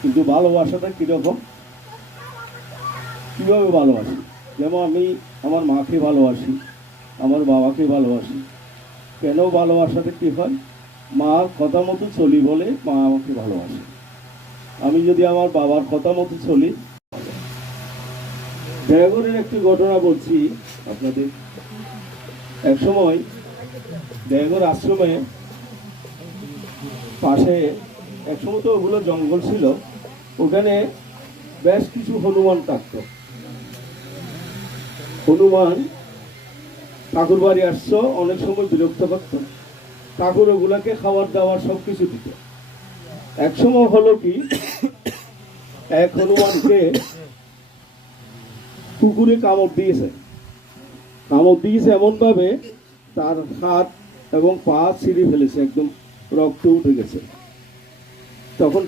কিন্তু ভালোবাসাটা কীরকম, কীভাবে ভালোবাসি? যেমন আমি আমার মাকে ভালোবাসি, আমার বাবাকে ভালোবাসি। কেন ভালোবাসাটা কী হয়? মার কথা মতো চলি বলে মা আমাকে ভালোবাসে। আমি যদি আমার বাবার কথা মতো চলি। দেওঘরের একটি ঘটনা বলছি আপনাদের। এক সময় দেওঘর আশ্রমে পাশে, এক সময় তো ওগুলো জঙ্গল ছিল, ওখানে বেশ কিছু হনুমান থাকত। হনুমান ঠাকুর বাড়ি আসছো, অনেক সময় বিরক্ত করত, ঠাকুর ওগুলাকে খাবার দাবার সব কিছু দিত। এক সময় হলো কি, এক হনুমানকে কুকুরে কামড় দিয়েছে। কামড় দিয়েছে এমনভাবে তার হাত এবং পা ছিঁড়ে ফেলেছে, একদম রক্ত উঠে গেছে। তখন